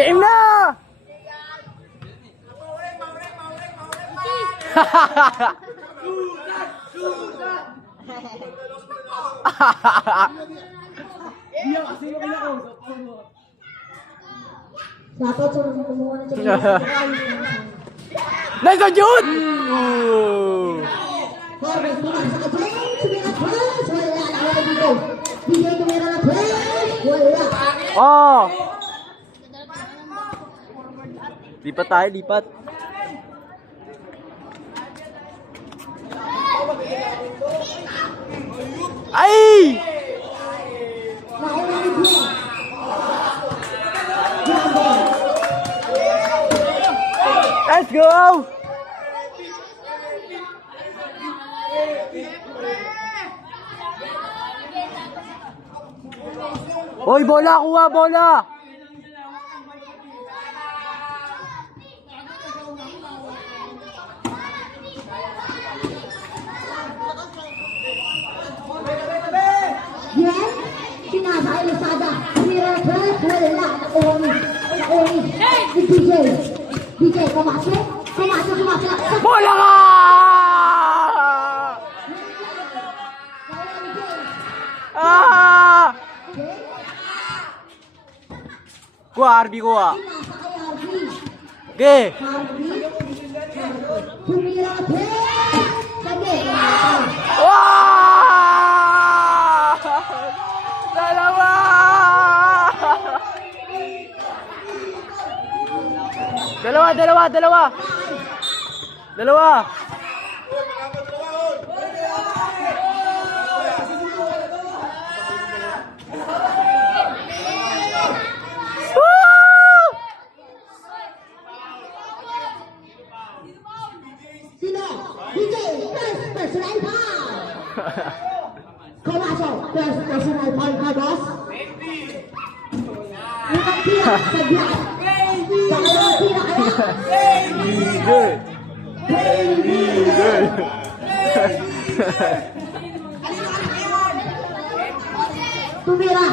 Game na! Dapat suruh kumuha ng Chelsea. Nice one, Jude! Corner, pinasa ka James, tumira Chris, wala na wala dito. DJ tumira na Chris, wala. Oh! Lipat tayo, lipat. Ay! Nauna ni Bro. Let's go! Hoy, bola, kuha, bola! Yes, pinasa kay Lazada. Tumira na Chris, wala. Nakuha ni DJ. DJ, kumasok. Bola ka! Ah! Kuha, RB, kuha. Pinasa kay RB. Okay. Tumira na Chris. Sabi. Wow! Dalawa! Dalawa! Woo! Sino? DJ, first personal foul. Kumasok, first personal foul ka, boss. Mukhang tira sa black. Sa kayong tira kaya. Good. Good. Tumira.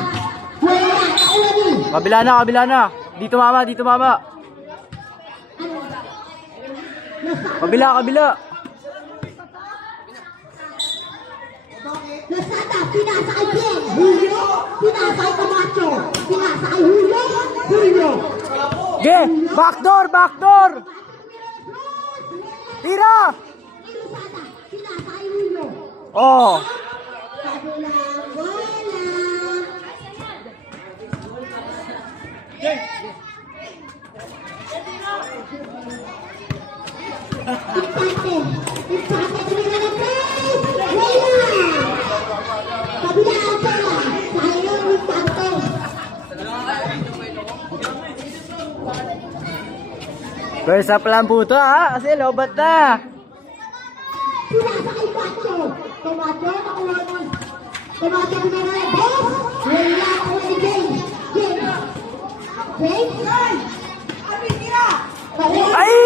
Wala, nakuha ni. Kabila na. Dito mama. Kabila. Lazada, pinasa kay Jen. Julio, pinasa kay Camacho. Pinasa kay Julio. Okay, backdoor. Tira. Lazada, pinasa kay Julio. Oh. Kabilang bola. Imparte, tumira na Chris. Wala. Kabilang bola. Sayang imparte. First up lang po ito kasi lobat na. Pinasa kay Pacho. Tomato, nakuha nun. Tomato, tumira na boss. Wala, nakuha ni James. Ay!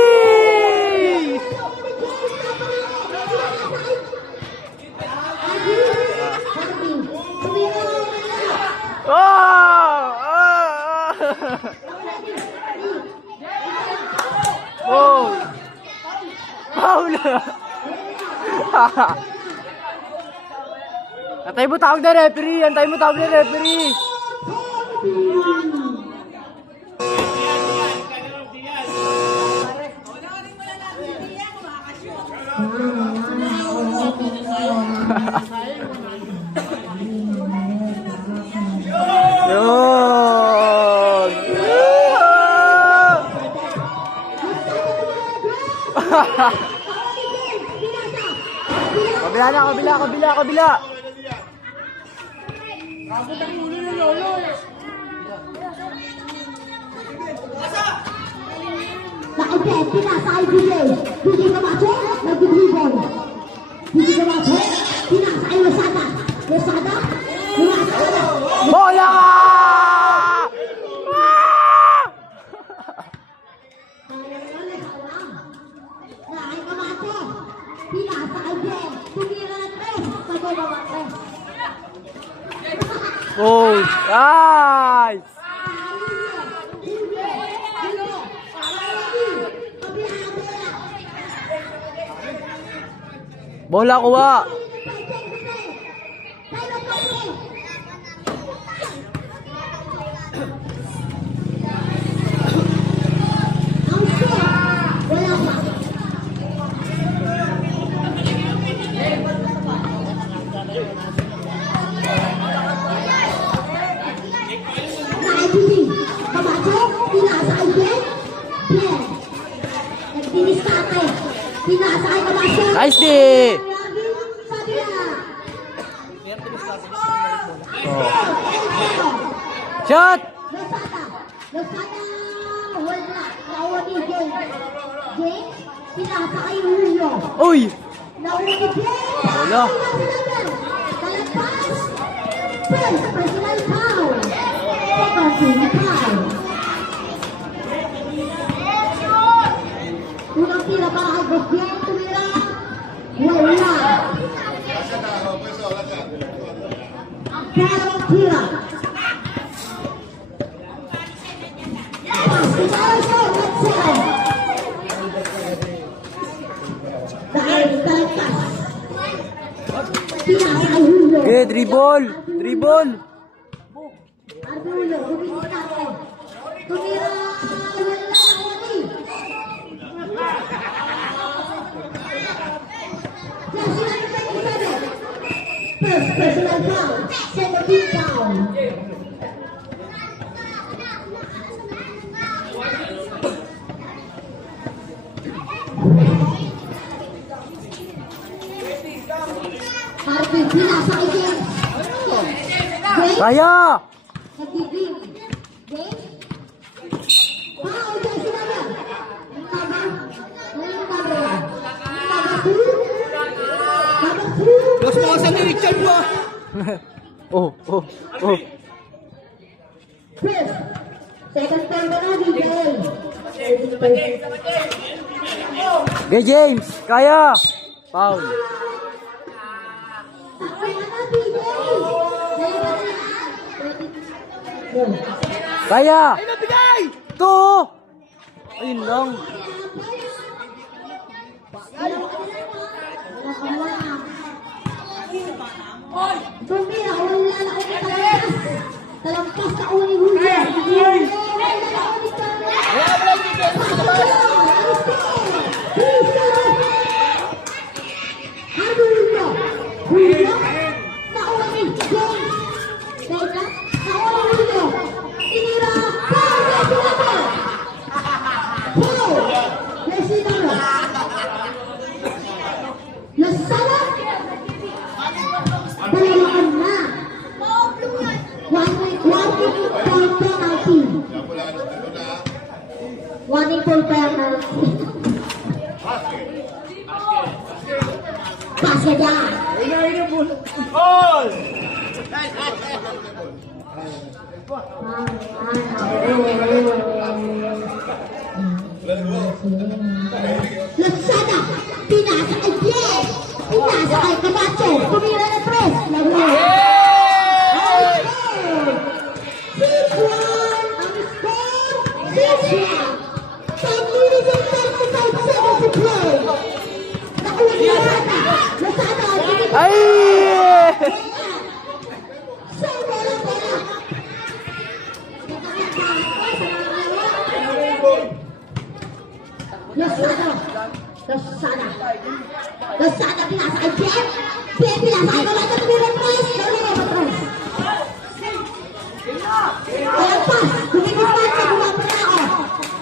Oh! Oh! Foul! Antay mo tawag na referee! Yun! Kabila! Nakipet, pinasa kay DJ. DJ Camacho, nag-dribble. DJ Camacho, pinasa kay Lazada. Pinasa kay Bola ka! Nakay Camacho, pinasa kay Jen. Tumira na Tres. Pagbabawa Tres. Oh, nice! Bola kuha. Nice D! Oh. Shot! Uy! Wala. Unang tira para kay Gosyen, tumira. Wala. Karang tira. Pass, let's go. Dahil talagpas. Tira sa kay Julio. Okay, dribble! Dribble! Ardulo, gumising natin. Tumira. Wala. First personal foul, second team foul. Marvin, pinasa kay James. James, Kaya! nagiging. James, foul, James, sinabi. Mas mga sa ni Richard mo. Oh, oh, oh. First, second time ba na, DJ? Okay, James! Kaya! Foul! Kaya! Ay, nabigay! Ito! Ayun lang. Tumira, wala na ako talampas. Talampas sa uni Julio. Julio, nauni James. Teka, nauni Julio. Tinira, Paul, Lesidano. Lasala. Dalamaan na. Warning for penalty. Pass ka dyan. All! Laksada, pinasa kay Jen. Pinasa kay Camacho. Tumira na press. Laro. Ay! Lasada pinasa kay Jen. Jen pinasa kay Camacho. Tumira na press. Laro na press. Kalagpas, lumipit pa sa buwang panao.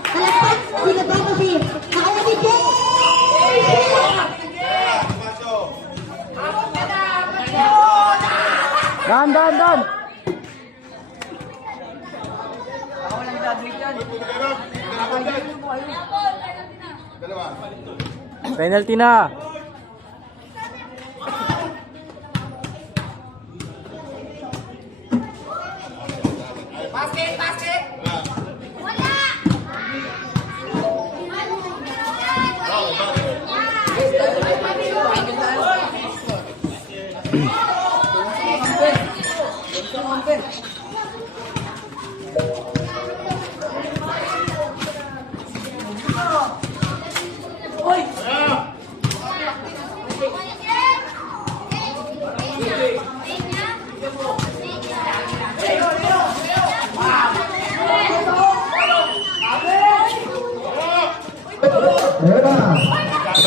Kalagpas, sinaba mo si Kaawani Jen. Dan, dan, dan! Penalty na! Basket! Basket!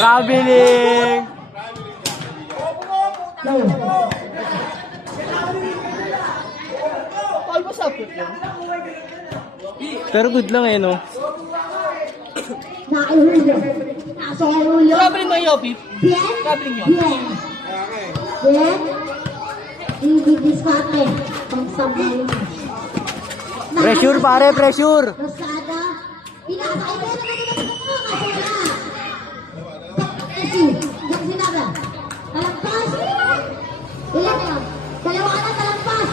Traveling! Almost output lang. Pero good lang eh, no? Nakahulyo. Nasa hulyo. Traveling mo yung Pip. Bien. Traveling yun. Bien. Bien. Hindi diskarte. Pagsabayin. Pressure pare, pressure! Rosada. Pinakay ko na Kasi, yung sinabi. Talampas. Ilan na yun? Dalawa ka na talampas.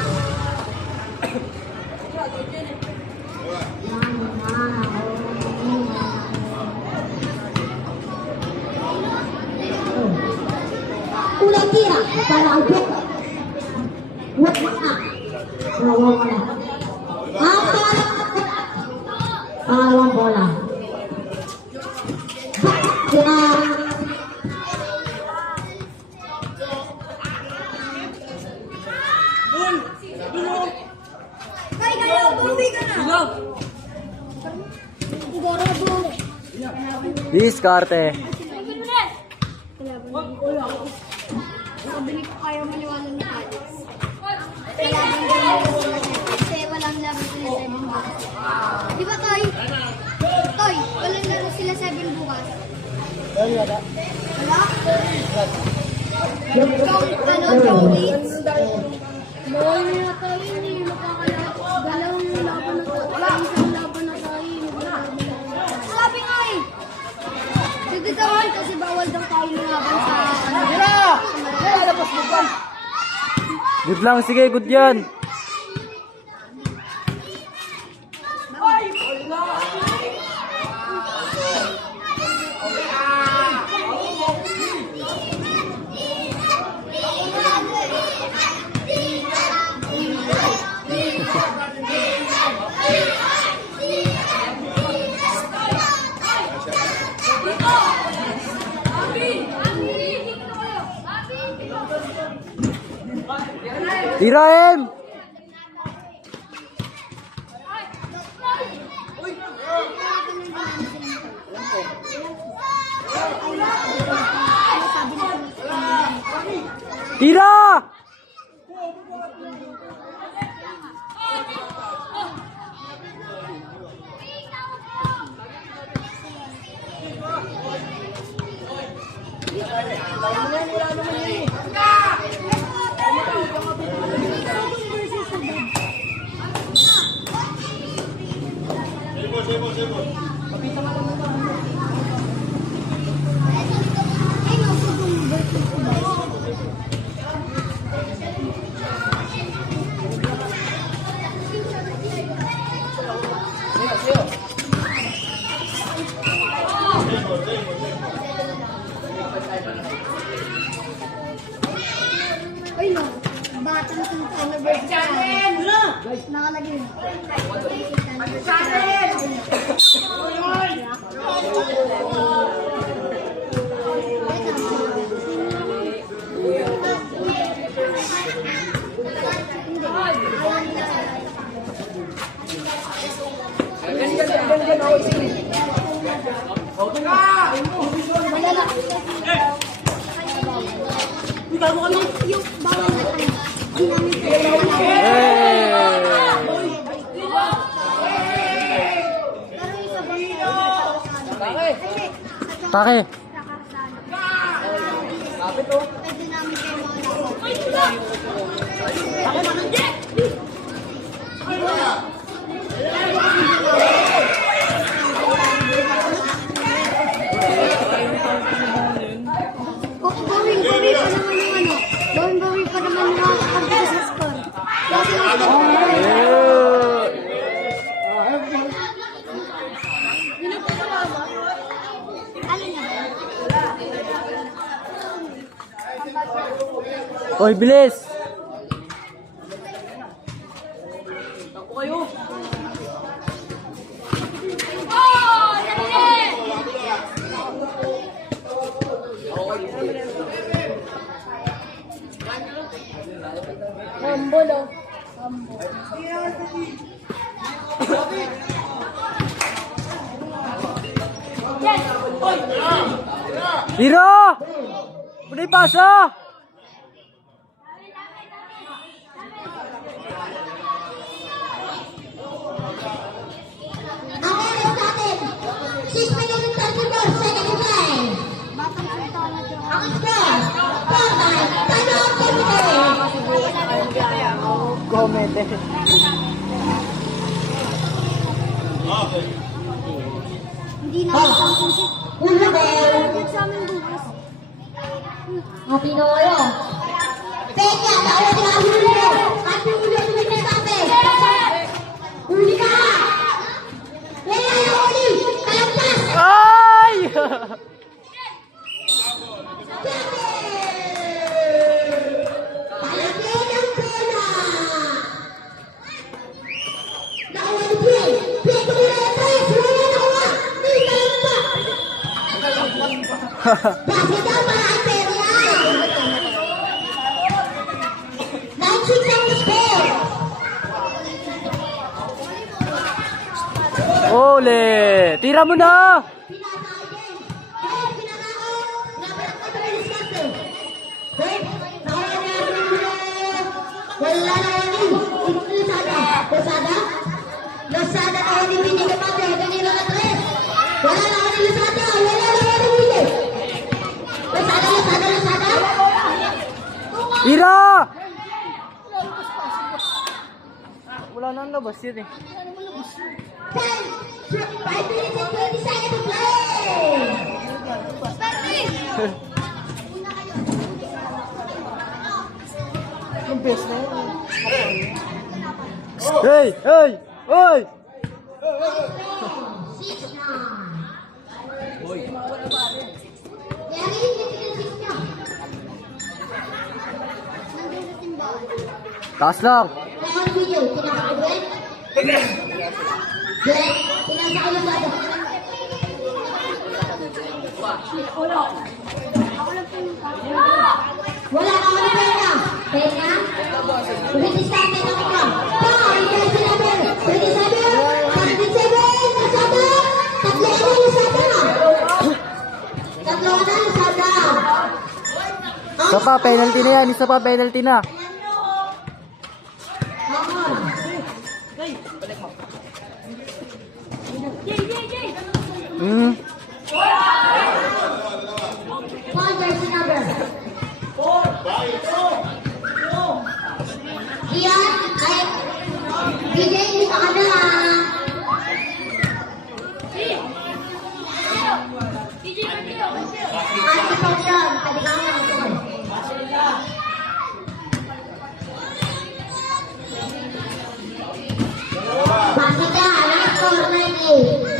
Ulang tira para albet. What na? Nawaw ka na. Pangalawang bola. Kaya Diskarte. Sabi ko kayo maniwala ni Alex. Kailangan ko kasi walang laro sila 7 bukas. Di ba, Toy? Toy, walang laro sila 7 bukas. Wala? Chong Leeds? Bawal na na tayo, hindi makakalapos. Dalawang laban na tayo. Isang laban na tayo. Sabi nga eh! Nagdadawal kasi bawal daw tayo laban sa Good lang, sige, good yan. Tirahin! Tira! Ay no, batang sa anniversary. Nakalagay yun. Yung bawal na tayo. Take. Pwede namin kayo mga Going pa naman yung mga kapag sa score. Oy, bilis! Bambolo. Yes! Hiro! Muna ipasa! Ang oras natin, 6 minutes and 34 seconds left. Ang score, 4-9, time out for Comment eh. Hindi na ako Ulo bell. sa amin bukas. Ang Pinoyo. Penya, tawag na ulo. At yung ulo, tumigil sa atin. Uli ka! Wala na uli! Kalampas! Ay! Palapin ang pena! Nakuha ni Pien! Pien, tumira yung tres! Wala nakuha! Di kalampas! Bakit daw para ang pena? 9-6 ang score! Ole! Tira mo na! Losada na ni Pini Kapate, kanina ka tres. Wala na ni Losada, wala na ni Pini. Losada. Tira! Wala na ang labas yun eh. 10, 5 minutes and 20 seconds to play. Yung best na yun. Hey! Hey! Hey! Taas lang! Nakon video, pinaka-agret. Gret, pinasa ko Losada. Wala na ako ni Pena. Pena? Umitis natin ang ikaw. Bye! Guys, number 27, 27, Losada. Tatlo na Losada. Isa pa, penalty na yan. Isa pa, penalty na. Hmm. Paul, jersey number. Iyan, ay, DJ, hindi pa ka na. Ate Pagdang, pwede ka nga naman. Basika, last score 98.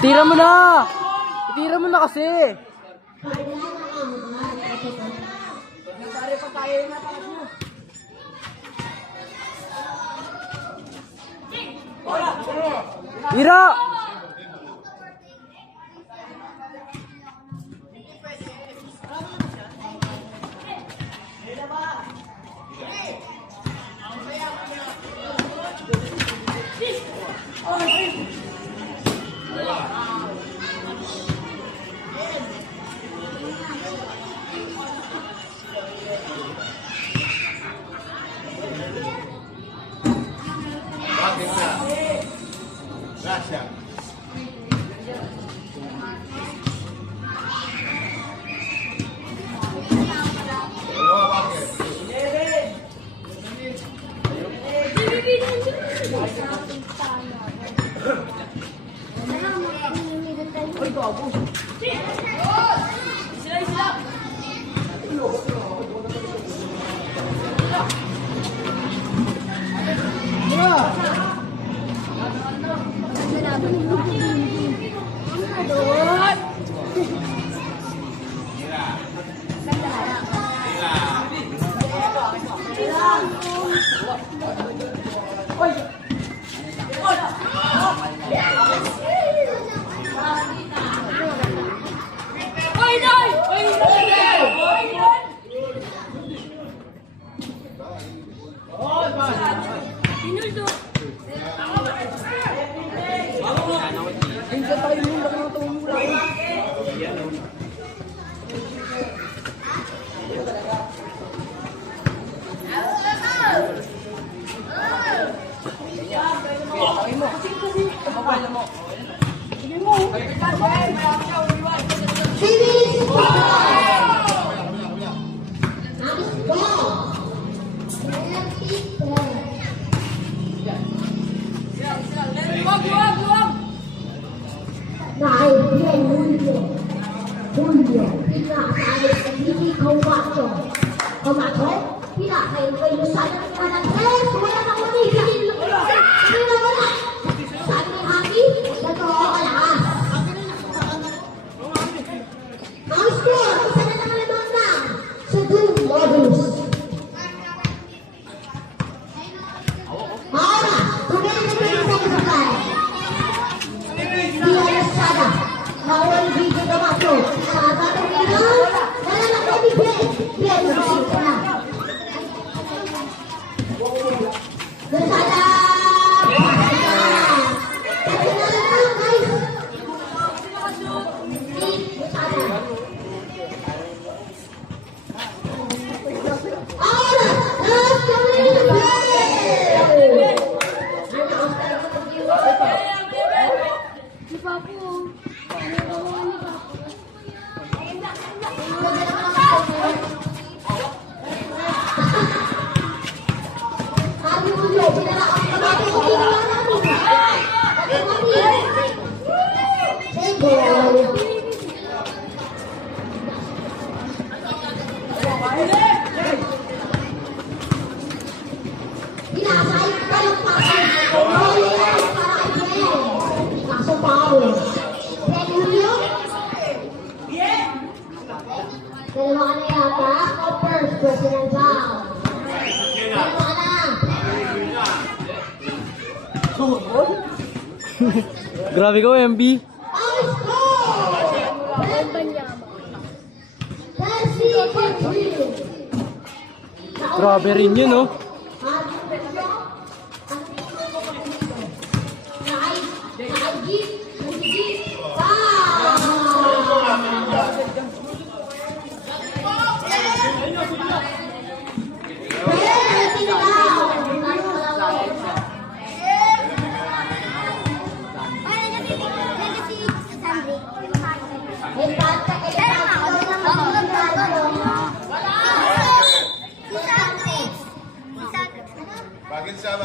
Tira mo na! Tira mo na kasi! Tira! bien, Julio. Julio, pinakasalit sa hindi Camacho. Camacho, pinakain ko yung sana ng mga tres. Wala na uli. Hindi na wala. Sabi ni Happy, totoo ka lakas. Ang score, isa na naman naman na sa Doom Modus. Ahora, tuloy na kayo sa kasakay. Di Alasada, Nawal Video Camacho, Sagatong Ilaw, wala na ko ni Ben. Ben, masip ka na. Lasada! Kasi na lang, guys. Lasada. Ahora, last coming to play! Si Papo. Nagawa ni Papo. Sabi mo yun, pinalakas ka ba? Kung ginawa namin. Sabi mo yun. Sige. Pinasay ka lang pasay. Kaso Paul. Pwede mo yun? Dalawa ka na yata. Ako first, President Pao. Dalawa ka na. Grabe ko, MB. Ang score! Percy Patricio. Grabe rin yun, oh. Bakit siya?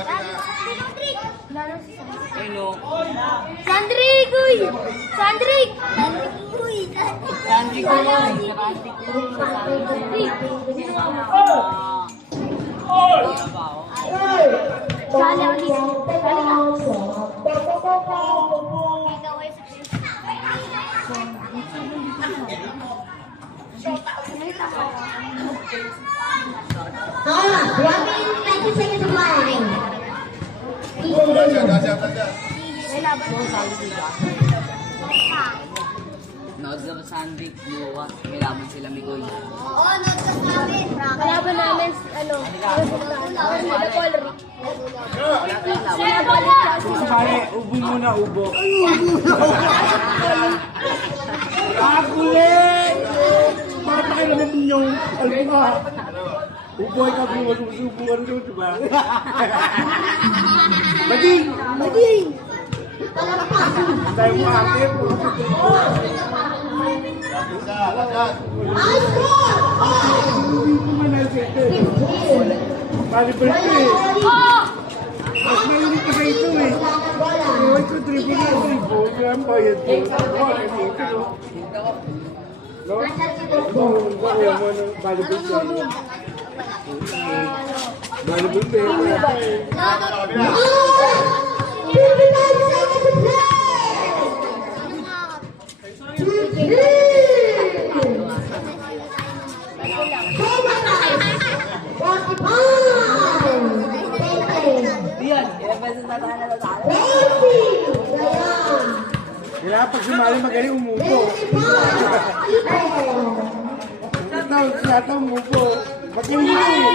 Sandrik, uy! Sandrik! Uy! Sandrik, Nood sa Sandvik, Luwa, may laban sila Mikoy. Oo, nagkas namin. Kalaban namin, ano, the Polric. Pare, ubo muna, ubo. Kakulit! Bakit kayo naman yung albuha? Uboy ka, susubukan nyo, diba? Bading! Bading! Tayo mo ate, Pali birthday. Mas mainit ka ito eh. Iwan ko triple na triple. Kaya ang bayad ko. Kaya mo ng pali birthday. Pali birthday. Kaya pag sumali magaling umupo. Ito, umupo. Magaling mo eh.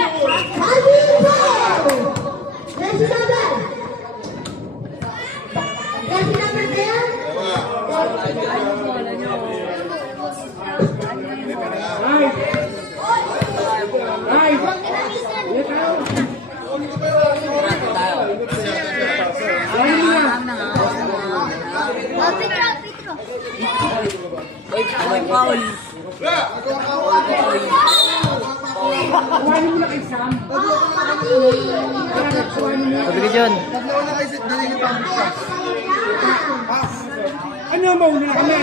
Paul! Kuhanin mo na kay Sam. Sabi ka dyan. Ano? nyo, mauna na kami.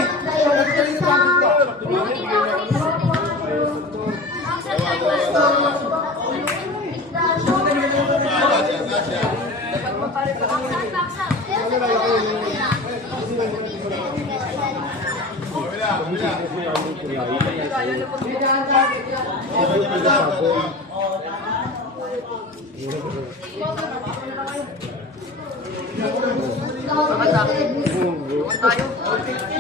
Tayo.